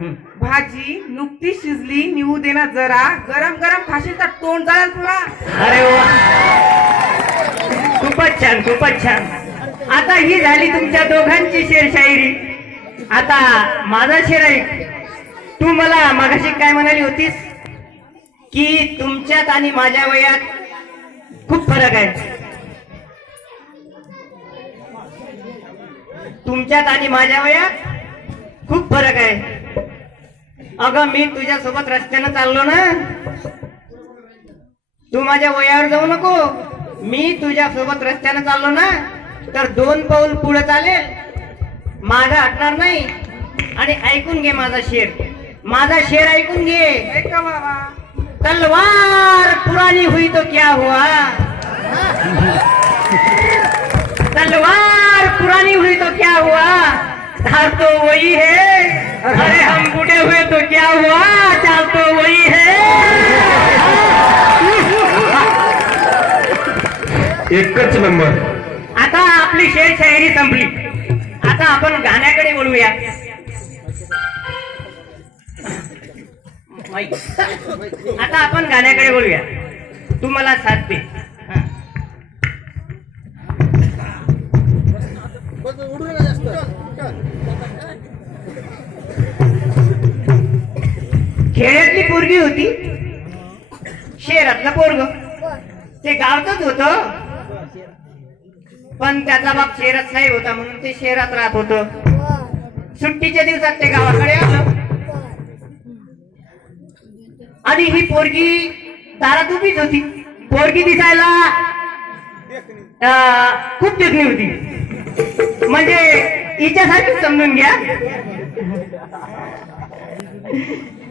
भाजी नुकती शिजली, निवू दे ना जरा. गरम गरम खाशील तर तोंड जाईल तुला. अरे वा, खूपच छान, खूपच छान. आता ही झाली तुमच्या दोघांची शेरशायरी. आता माझा शेर ऐक. तू मला मागाशी काय म्हणाली होतीस की तुमच्यात आणि माझ्या वयात खूप फरक आहे. तुमच्यात आणि माझ्या वयात खूप फरक आहे. अगं मी तुझ्या सोबत रस्त्यानं चाललो ना, तू माझ्या वयावर जाऊ नको. मी तुझ्या सोबत रस्त्यानं चाललो ना तर 2 पाऊल पुढे चालेल, मागं हटणार नाही. आणि ऐकून घे माझा शेर. माझा शेर ऐकून घे. ऐका बाबा. तलवार पुरानी हुई तो क्या हुआ, तलवार पुरानी हुई तो क्या हुआ, धार तो वही है. अरे हम बूढ़े हुए तो क्या हुआ, चाल तो वही है. एकच नंबर. आता आपली शेर शायरी संपली. आता आपण गाण्याकडे बोलूया. आता आपण गाण्याकडे बोलूया. तू मला साथ दे. खेड्यातली पोरगी होती, शहरातलं पोरग. ते गावचंच होत, पण त्याचा बाप शहरात साहेब होता म्हणून ते शहरात राहत होत. सुट्टीच्या दिवसात ते गावाकडे आलं आणि ही पोरगी दारात उभीच होती. पोरगी दिसायला खूप देखणी होती, म्हणजे हिच्यासारखीच समजून घ्या.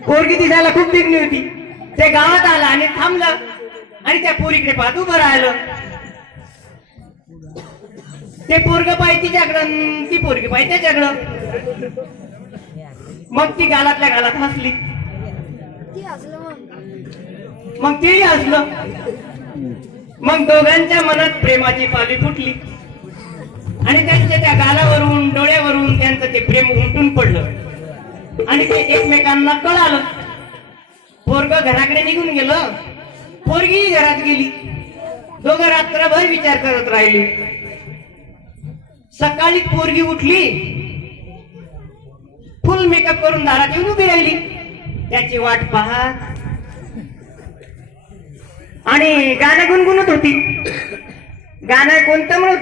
पोरगी दिसायला खूप देखणी होती. ते गावात आला आणि थांबलं आणि त्या पोरीकडे पाहत उभं राहिलं. ते पोरग पाय तिच्याकडं, ती पोरगी पाय त्याच्याकडं. मग ती गालातल्या गालात हसली, मग तेही हसलं. मग दोघांच्या मनात प्रेमाची पाली फुटली आणि त्यांच्या त्या गालावरून डोळ्यावरून त्यांचं ते प्रेम उमटून पडलं आणि ते एकमेकांना कळालं. पोरग घराकडे निघून गेलं, पोरगी घरात गेली. दोघं रात्रभर विचार करत राहिले. सकाळी पोरगी उठली, फुल मेकअप करून दारात येऊन उभी राहिली. त्याची वाट पाहत आणि गाणं गुणगुणत होती. गाणं कोणतं म्हणत